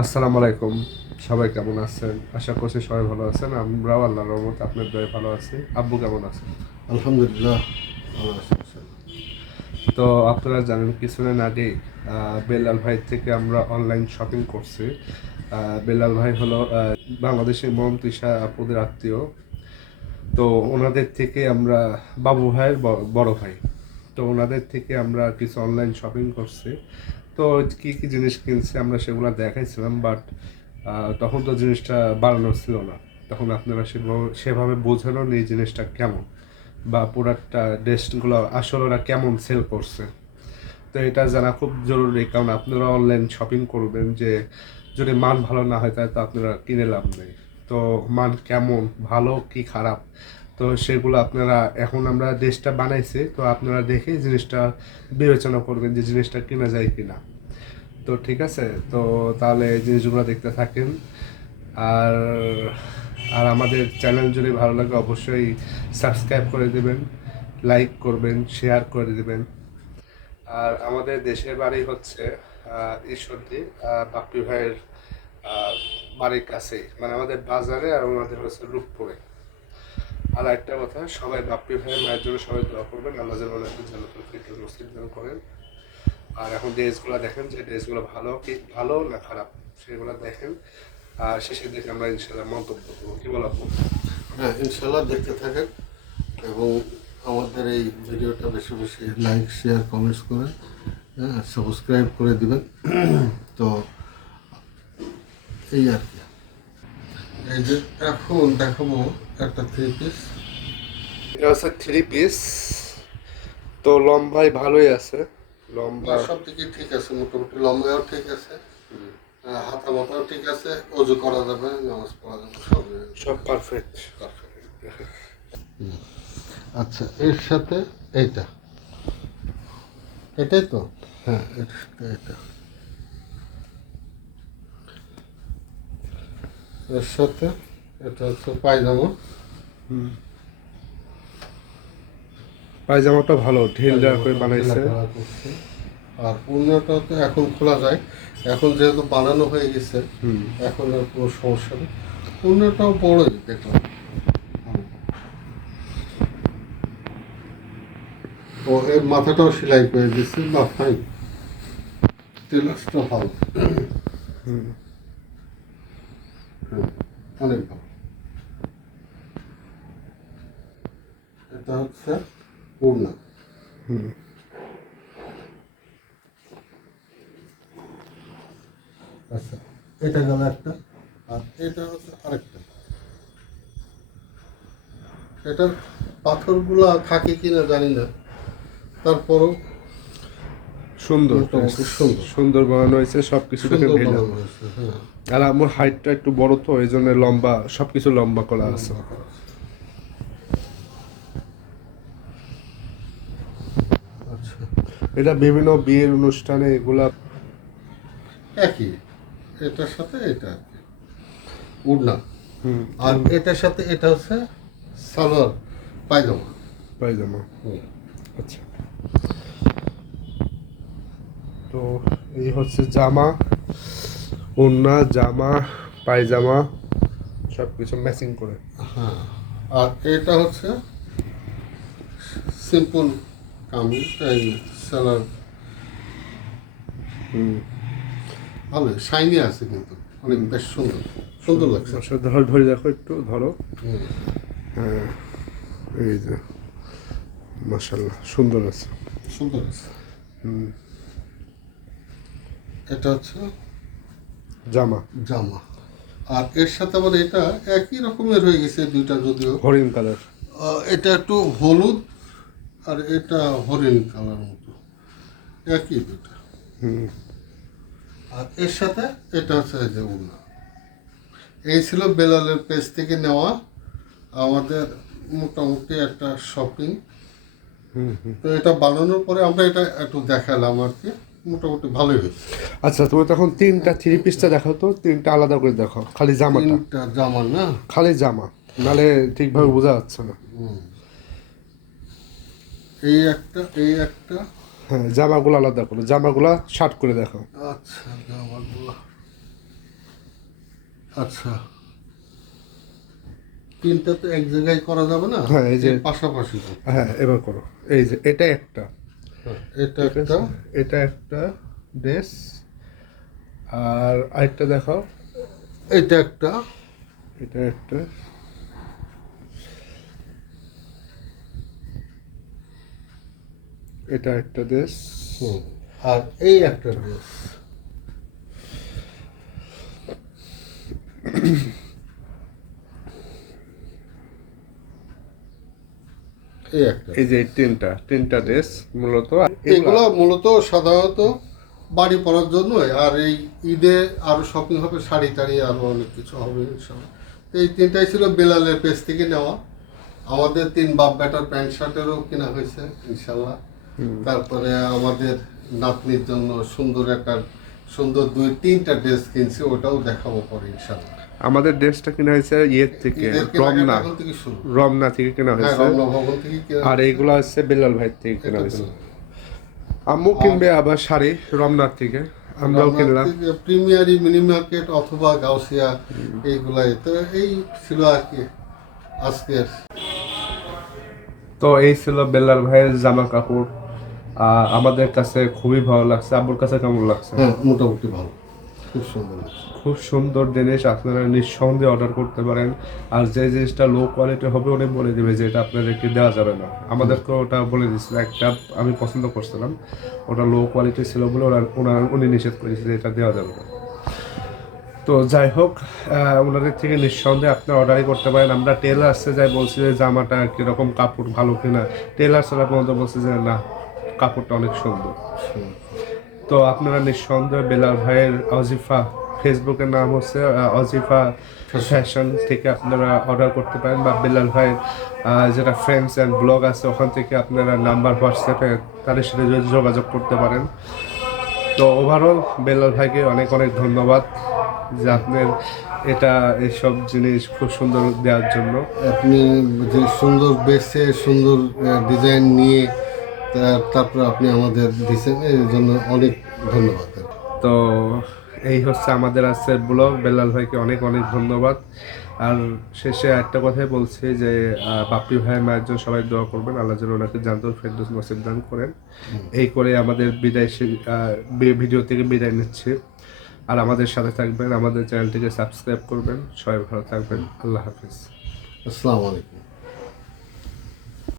আসসালামু আলাইকুম। সবাই কেমন আছেন? আশা করছি সবাই ভালো আছেন। আমরাও আল্লাহর রহমত আপনার দয়ে ভালো আছি। আব্বু কেমন আছেন? আলহামদুলিল্লাহ ভালো আছি স্যার। তো আপনারা জানেন কিছুদিন আহ, বেলাল ভাই থেকে আমরা অনলাইন শপিং করছি। বেলাল ভাই হলো বাংলাদেশের মম তৃষা আপুদের আত্মীয়। তো ওনাদের থেকে আমরা বাবু ভাইয়ের বড় ভাই। তো ওনাদের থেকে আমরা কিছু অনলাইন শপিং করছি। তো কি কি জিনিস কিনছি আমরা সেগুলো দেখাইছিলাম বাট তখন তো জিনিসটা বাড়ানো ছিল না। তখন আপনারা সেভাবে বোঝানো এই জিনিসটা কেমন বা প্রোডাক্টটা ড্রেসগুলো আসলে ওরা কেমন সেল করছে। তো এটা জানা খুব জরুরি, কারণ আপনারা অনলাইন শপিং করবেন যে যদি মান ভালো না হয় তাহলে তো আপনারা কিনে লাভ নেই। তো মান কেমন, ভালো কি খারাপ তো সেগুলো আপনারা, এখন আমরা ড্রেসটা বানাইছি, তো আপনারা দেখে জিনিসটা বিবেচনা করবেন যে জিনিসটা কেনা যায় কিনা। তো ঠিক আছে, তো তাহলে জিনিসগুলো দেখতে থাকেন। আর আর আমাদের চ্যানেল যদি ভালো লাগে অবশ্যই সাবস্ক্রাইব করে দেবেন, লাইক করবেন, শেয়ার করে দেবেন। আর আমাদের দেশের বাড়ি হচ্ছে ঈশ্বরদী বাপ্পি ভাইয়ের বাড়ির কাছেই। মানে আমাদের বাজারে আর ওনাদের হচ্ছে রূপপুরে। আর একটা কথা, সবাই বাপ্পি ভাই মায়ের জন্য সবাই দোয়া করবেন, আল্লাহ যেন ওনাকে জান্নাতুল ফিরদৌস নসিব দান করেন। আর এখন ড্রেসগুলো দেখেন যে ড্রেসগুলো ভালো কি ভালো না খারাপ, সেগুলো দেখেন। আর শেষে দেখে আমরা ইনশাল্লাহ মন্তব্য করব। কি বলা হ্যাঁ ইনশাল্লাহ দেখতে থাকেন এবং আমাদের এই ভিডিওটা বেশি বেশি লাইক, শেয়ার, কমেন্টস করে হ্যাঁ সাবস্ক্রাইব করে দিবেন। তো এই আর কি। এই যে এখন দেখাবো একটা থ্রি পিস এটা হচ্ছে থ্রি পিস তো লম্বাই ভালোই আছে। লম্বা সব দিকে ঠিক আছে মোটামুটি লম্বাও ঠিক আছে। হাতা মাথাও ঠিক আছে অজু করা যাবে নামাজ পড়া যাবে সব সব পারফেক্ট আচ্ছা এর সাথে এইটা। এটাই তো? হ্যাঁ এর সাথে এটা এর সাথে এটা হচ্ছে পায়জামা। পায়জামাটা ভালো ঢিল করে বানাইছে। আর অন্যটা তো এখন খোলা যায়। এখন যেহেতু বানানো হয়ে গেছে এখন আর কোনো সমস্যা নেই। অন্যটাও বড়ই দেখলাম। এর মাথাটাও সেলাই করে দিচ্ছে বা ফাইন টেলার্সটা ভালো। হুম। হুম, অনেক ভালো। এটা হচ্ছে পূর্ণা। আচ্ছা এটা গেল একটা আর এটা হচ্ছে আরেকটা। এটার পাথরগুলো থাকে কিনা জানি না। তারপরও সুন্দর সুন্দর। বানানো হয়েছে সব কিছু দেখে হ্যাঁ। আর আমার হাইটটা একটু বড় তো এই জন্য লম্বা সব কিছু লম্বা করা আছে আচ্ছা এটা বিভিন্ন বিয়ের অনুষ্ঠানে এগুলা একই। এটার সাথে এটা উড়না। হুম। আর এটার সাথে এটা হচ্ছে সালোয়ার পায়জামা। পায়জামা। আচ্ছা। তো এই হচ্ছে জামা ওড়না জামা পায়জামা সব কিছু ম্যাচিং করে। হ্যাঁ। আর এটা হচ্ছে সিম্পল কামিজ এই সালোয়ার হুম ভালো শাইনি আছে কিন্তু। অনেক বেশ সুন্দর। সুন্দর লাগছে। আচ্ছা, ধর ধরে দেখো একটু ধরো। হ্যাঁ এই যে মাশাল্লাহ সুন্দর আছে। সুন্দর আছে। হুম। এটা হচ্ছে জামা। জামা। আর এর সাথে আবার এটা একই রকমের হয়ে গেছে দুইটা যদিও। হরিণ কালার। এটা একটু হলুদ আর এটা হরিণ কালার মতো। একই দুটা। হুম। আর এর সাথে এটা হচ্ছে যে উন্না এই ছিল বেলালের পেজ থেকে নেওয়া আমাদের মোটামুটি একটা শপিং তো এটা বানানোর পরে আমরা এটা একটু দেখালাম আর কি। মোটামুটি ভালোই হয়েছে। আচ্ছা তুমি তখন তিনটা থ্রি পিসটা দেখাও তো তিনটা আলাদা করে দেখো খালি জামাটা। তিনটা জামা না? খালি জামা নালে ঠিকভাবে বোঝা যাচ্ছে না। হুম। এই একটা এই একটা। হ্যাঁ জামাগুলো আলাদা করো। জামাগুলা শার্ট করে দেখো। আচ্ছা জামাগুলো। আচ্ছা। তিনটা তো এক জায়গায় করা যাবে না? হ্যাঁ, এই যে- পাশাপাশি হ্যাঁ এবার করো। এই যে এটা একটা। হ্যাঁ, এটা একটা। এটা একটা ড্রেস আর আরেকটা দেখাও। এটা একটা। এটা একটা। এটা একটা ড্রেস হুম, আর এই একটা ড্রেস এই যে তিনটা তিনটা ড্রেস মূলত। এগুলো মূলত সাধারণত বাড়ি পরার জন্য আর এই ঈদে আরও শপিং হবে শাড়ি টাড়ি আরও অনেক কিছু হবে এই তিনটাই ছিল বেলালের পেজ থেকে নেওয়া। আমাদের তিন বাপ ব্যাটার প্যান্ট শার্টেরও কেনা হয়েছে ইনশাল্লাহ তারপরে আমাদের নাতনির জন্য সুন্দর একটা সুন্দর দুই তিনটা ড্রেস কিনছি ওটাও দেখাবো পরে ইনশাল্লাহ আমাদের ড্রেসটা কিনা হয়েছে ইয়ের থেকে রমনা। রমনা থেকে কেনা হ্যাঁ হয়েছে। রমনা আর এইগুলো হচ্ছে বেলাল ভাই থেকে কেনা হয়েছে। আম্মু কিনবে আবার শাড়ি রমনার থেকে আমরাও কিনলাম। প্রিমিয়ারি মিনি মার্কেট অথবা গাউসিয়া এইগুলাই। তো এই ছিল আর কি আজকের। তো এই ছিল বেলাল ভাইয়ের জামা কাপড় আমাদের কাছে খুবই ভালো লাগছে। আব্বুর কাছে কেমন লাগছে? হ্যাঁ মোটামুটি ভালো। খুব সুন্দর খুব সুন্দর জিনিস আপনারা নিঃসন্দেহে অর্ডার করতে পারেন। আর যে জিনিসটা লো কোয়ালিটি হবে উনি বলে দেবে যে এটা আপনাদেরকে দেওয়া যাবে না। আমাদেরকে ওটা বলে দিচ্ছিল একটা আমি পছন্দ করছিলাম। ওটা লো কোয়ালিটি ছিল বলে ওরা ওনার উনি নিষেধ করেছে যে এটা দেওয়া যাবে না। তো যাই হোক ওনাদের থেকে নিঃসন্দেহে আপনি অর্ডারই করতে পারেন। আমরা টেলার আসছে যাই বলছি যে জামাটা কীরকম কাপড় ভালো কিনা? টেলার ছাড়া পর্যন্ত বলছে যে না কাপড়টা অনেক সুন্দর। তো আপনারা নিঃসন্দেহে বেলাল ভাইয়ের অজিফা ফেসবুকের নাম হচ্ছে অজিফা ফ্যাশন থেকে আপনারা অর্ডার করতে পারেন বা বেলাল ভাইয়ের যেটা ফ্রেন্ডস অ্যান্ড ব্লগ আছে, ওখান থেকে আপনারা নাম্বার হোয়াটসঅ্যাপে তাদের সাথে যোগাযোগ করতে পারেন। তো ওভারঅল বেলাল ভাইকে অনেক অনেক ধন্যবাদ যে আপনার এটা এইসব জিনিস খুব সুন্দর দেওয়ার জন্য। আপনি সুন্দর বেসে সুন্দর ডিজাইন নিয়ে তারপর আপনি আমাদের দিচ্ছেন এর জন্য অনেক ধন্যবাদ। তো এই হচ্ছে আমাদের আজকের ব্লগ। বেলাল ভাইকে অনেক অনেক ধন্যবাদ। আর শেষে একটা কথাই বলছি যে বাপ্পি ভাইয়ের মায়ের জন্য সবাই দোয়া করবেন। আল্লাহ যেন ওনাকে জানতো ফেরদৌস নসিব দান করেন। এই করে আমাদের বিদায় ভিডিও থেকে বিদায় নিচ্ছি। আর আমাদের সাথে থাকবেন আমাদের চ্যানেলটিকে সাবস্ক্রাইব করবেন। সবাই ভালো থাকবেন। আল্লাহ হাফিজ। আসসালামু আলাইকুম।